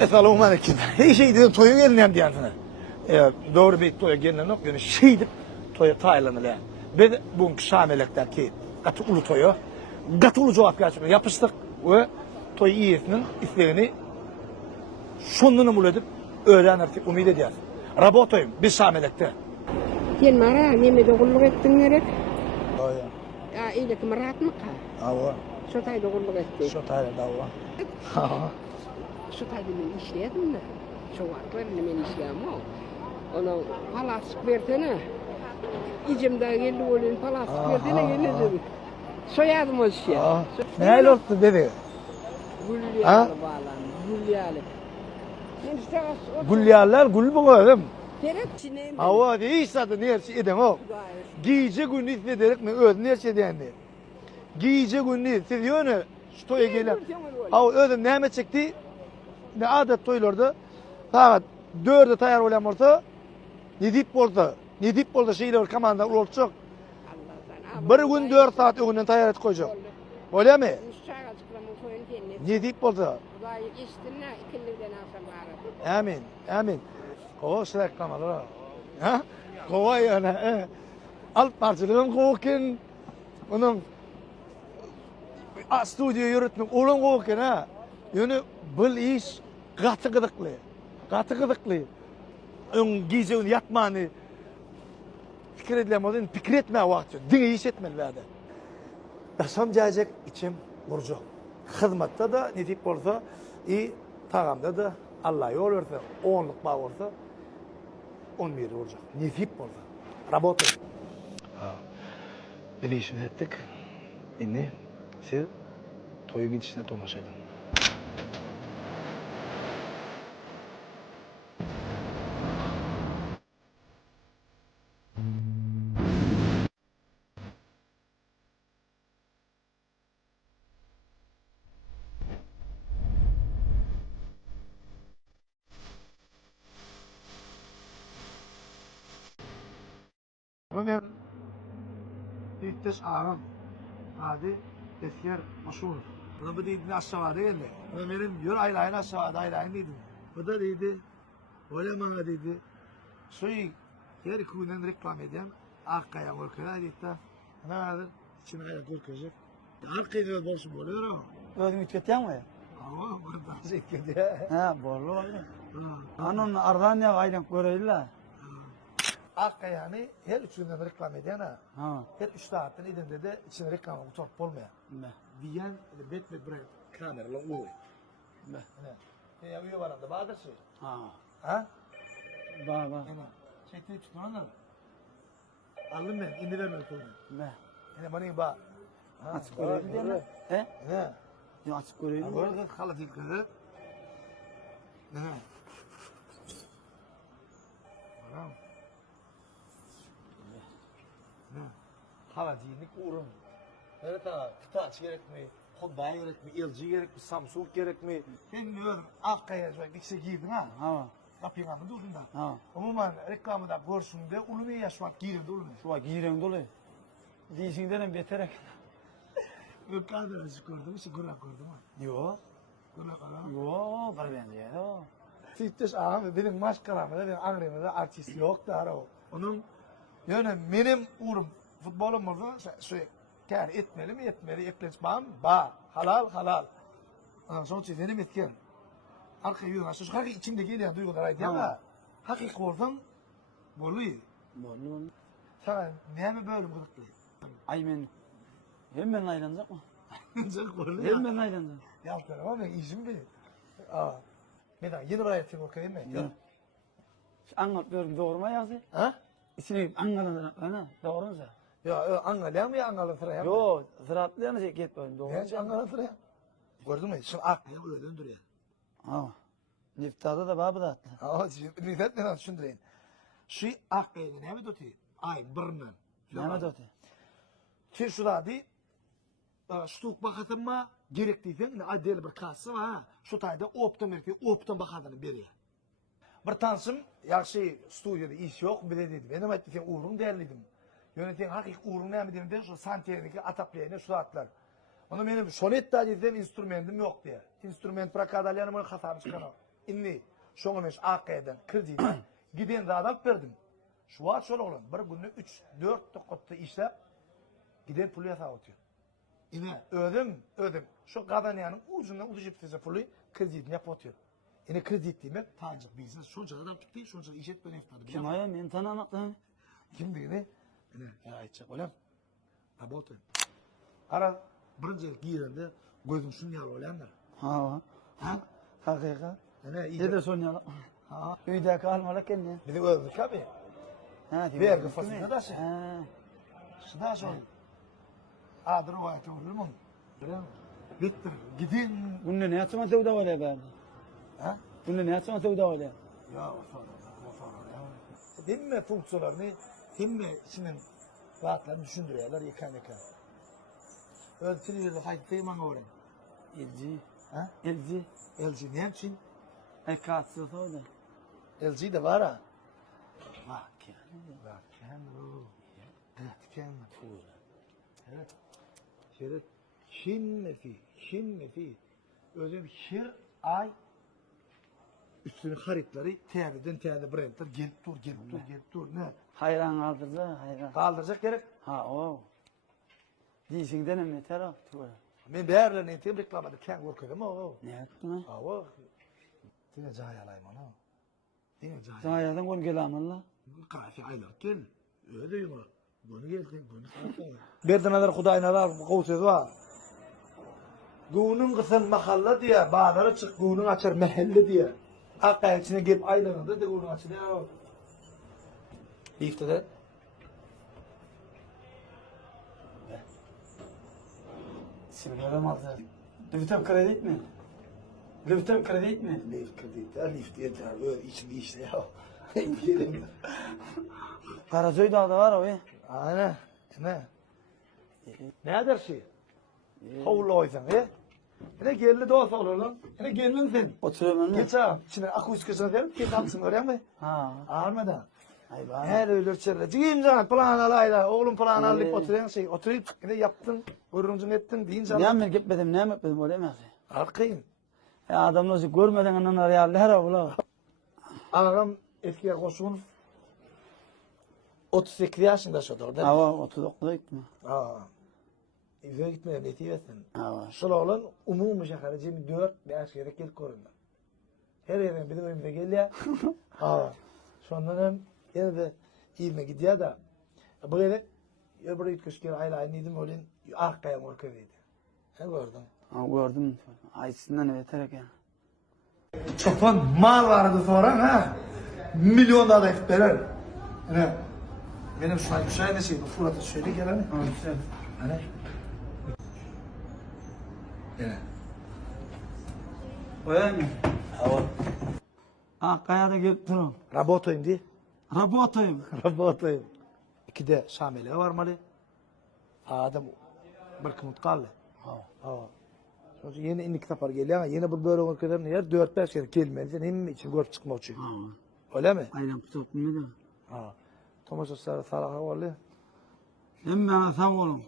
Esselamu aleyküm. Hey şey dedim toya gelinem diyansına. Doğru bir toya gelinem yok. Yani şey dip toya taylanıla. Ve bu şamelekler ki katı ulu toya. Katı ulu cevap gerçekten yapıştık ve toy iyisinin isteğini şundan mul edip öğrenirdik umid ediyoruz. Rabotoyum bir şamelekte. Yen mara neme doğulluk ettin gerek. Oya. Ya iyilik marat mı ka? Ava. Şotay doğulluk etti. Şu tayla dava. Şotay demin işleyedim de. Şu var men işleyem o. Ona palas vertene. İcimde geldi olun palas vertene geldi. Soyadım o şey. Ne oldu dedi? Gulliyalı bağlan. Gulliyalı. Gulyarlar gül bu oğlum. Gerek çineyim. Hava değişti neresi edem o. Giyece günü istederek mi öz neresi dendi. Giyece günü siz ne? Şu toya gelen. Hava ödüm ne çekti? Ne adet toylarda. Fakat dörde tayar olan orta. Ne dip oldu? Ne dip oldu şeyler kamanda olacak. Bir gün 4 saat önünden tayar et koyacak. Öyle mi? Ne dip oldu? Amin. Amin. Kova şirek kamalı. Ha? Kova yani. Alt parçalığın kovakin. Onun stüdyo yürütmek. Onun kovakin ha. Yani bu iş katı gıdıklı. Katı gıdıklı. Ön giyeceğin yatmanı. Fikir edilemedin. Fikir etmeye vakti. Dine iş etmeli verdi. Yaşam gelecek içim burcu. Hizmette de ne tip olsa iyi. Tağamda da Allah yol verse, onluk bağ olsa, 11 olacak. Nisip olsa. Работа. Bilişim ettik. Şimdi siz toyu gidişine tomaş edin. Ama ben İhtiyaç ağam. Hadi eskiyer maşhur. Buna bu deydi aşağı değil mi? Benim yürü aylayın aşağıda aylayın dedim. Bu da dedi. Öyle bana dedi. Şey yer kuyundan reklam edeyim. Akkaya korkuyor dedi. Ne vardır? İçine ayla korkacak. Arkaya da borçlu oluyor o. Özüm ütketen mi? Ama burada şey gidiyor. Ha, borlu oldu. Anın ardan ya aylan göreydiler. Akkaya'nı her üçünden reklam edeyim ha. Ha. Her 3 saatten edin de içine reklamı uçak olmuyor. Ne? Diyen bet ve brand kameralı uğruyor. Ne? Ne ya üye var anda Bahadır şey. Ha. Ha? Ba ba. Ne? Çekti tutun anladın. Aldım ben indi vermedi koyunu. Ne? Ne bana bak. Açık göreydi diye mi? He? Ne? Ya açık göreydi. Ha böyle halı filkleri. Ne? Bakalım. Ne? Halacıylık uğrum. Evet ha, Hitachi gerek mi? Hyundai gerek mi? LG gerek mi? Samsung gerek mi? Ben diyorum, Akkaya şöyle bir şey giydin ha. Ha. Kapıyı kandı durdun da. Ha. Umuman reklamda görsünde ulumu yaşmak giyirin de ulumu. Şu an giyiren dolu. Diyişinden beterek. Yok kadar açık gördüm, işte gurra gördüm ha. Yo. Gurra gördüm. Yo, var benziyor o. Fittiş ağam, benim maşkaramda, benim Angre'mde artist yok da ara o. Onun, yani benim uğrum, futbolum orada, şey, kâr etmeli mi etmeli, eklenç bağım, bağ, halal. Sonuç benim etken. Arka yürüyen aşağı, şu hakik içimde gelen duygular aydı ama, hakik oradan boluyor. Borlu. Sana ne mi böyle gıdıklı? Ay men. Hemen aylanacak mı? Çok boluyor. Hemen aylanacak. Yaptım ama ben işim bir. Ben daha yeni bir hayatım okuyayım mı? Ya. Anlat diyorum doğru mu yazı? Ha? İçine anladan ana doğru mu? Ya anlayalım ya anlatırayım. Yo, ziraatlarına şey git böyle doğru. Ben anlatırayım. Gördün mü? Şimdi aklını böyle döndürüyor. Ha. Niftada da babı da atlı. Şimdi nefret ne düşündüreyim. Şu aklını ne mi tutuyor? Ay bırnın. Ne dote? Sen şu da değil. Şutuk bakatın mı? Gerekliysen ne adel bir kası var. Şu tayda optom bakatını beriyor. Bir tansım, yakşı stüdyoda iş yok bile dedi. Benim ayıttı sen uğrun değerliydim. Yöneten hakik uğrun ne mi dedim de şu santiyerdeki ataplayana şu atlar. Onu benim sonet da dedim instrumentim yok diye. Instrument bırakadalyana bunu hasarı çıkan o. Inni şoňa men AK'den kirdiňe giden zat alyp berdim. Şu wagt şol bolan bir günde 3-4 tokatda işläp giden pul ýasap otýar. Ine ödüm şu gadanyanyň ucundan udyjyp tese puly kreditini ýap otýar. Ine kredit diýmek taýjyk biziz şonça adam tutdy, şonça iş etmeden ýapdy. Kim aya men tanamakdan. Kimdigini? Ine aýtjak bolam. Работаем. Ara birinji girende gözüm şunu ýaly bolanlar. Ha. Ha? Hakyka. Ine Ede sonyalı. Ha. Üýde kalmaly kenni. Bizim özlük abi. Ha, Vergi fasulye da şey. Ha. Şuna şol. Adır o ayet olur mu? Bitti. Gidin. Bunun ne yapma sevda var ya ben. Ha? Bunun ne yapma sevda var ya. Ya o sonra. Dimme funksiyonlarını, dimme şimdi rahatlarını düşündürüyorlar yakan. Öz televizyonda hayatı bana öğren. LG. Ha? LG. LG ne için? Ekatsı sevda. LG de var ha. Bak o. Evet, evet. Şerif, şimdi fi. Özüm her ay üstüne haritleri teyade brandler gelip dur. Ne? Hayran kaldırdı, hayran. Kaldıracak gerek. Ha o. Diyişinden mi yeter o? Men bärlerini etim reklamada kän görkezem o. Ne yaptın? Ha o. Dine jaý alayım ana. Dine jaý. Zayadan kon gelam Allah. Kafi aylar gel. Öyle ýa. Bunu geldin, bunu. Berden adar Hudaýyna alar gowsuz wa. Gowunun gysyn mahalla diýe, bazara çyk gowunun açar mahalle diýe. Aka içine gelip aýlananda da gowunun açar. Liftede. Sinirlerim aldı. Lütfen kredi mi? Lütfen kredi mi? Lift kredit, lift yeter. Öyle içinde işte ya. Diyelim. Karasoy dağda var o ya. Ana, ne? Ne dersi? Havlu oysan, he? Ne geldi de olsa olur lan. Ne geldin sen? Oturuyorum Geç ha. Şimdi akustikasına derim ki tamsın öyle mi? Ha. Almadan. Ay bana. Her öyle çerle. Cigim zaman plan alayla. Oğlum plan alıp oturuyan şey. Oturup ne yaptın? Görüncün ettin deyince Ne mi gitmedim, ne mi gitmedim öyle mi? arkayın. Ya adam nasıl görmeden anan arayaldı her oğlu. Ağam etkiye koşun. 38 yaşında şu orada. Hava 39'da gitme. Aa. Eve gitmeye netiyesin. Hava. Şol olan umumi şehre cemi 4-5 yere gelip göründü. Her yerden bizim evimize geliyor. Aa. Şondan hem yine de evime gidiyor da. Bu yere öbür gitmişken aynıydım olin arkaya morkediydi. Ne gördün? Ha gördüm. Ayısından yeterek ya. Çopan mal vardı sonra ha. Milyonlar da verer. Ne? Benim şu an ne şey bu Fırat'ı söyle gel hani. Güzel. Hani? Ne? Öyle mi? Hava. Ha kayada gelip durun. Работаем diye. Работаем. Работаем. İkide Şamil'e varmalı. Adam bir kımıt kaldı. Ha. Sonra yeni inni kitaplar geliyor ama yeni bu böyle okuyorum yer 4-5 kere kelmeli. Hem için görüp çıkma uçuyor. Öyle mi? Aynen kutup bilmedi. Ha. Thomas Sarı Sarıha var. Hem bana sağ olun.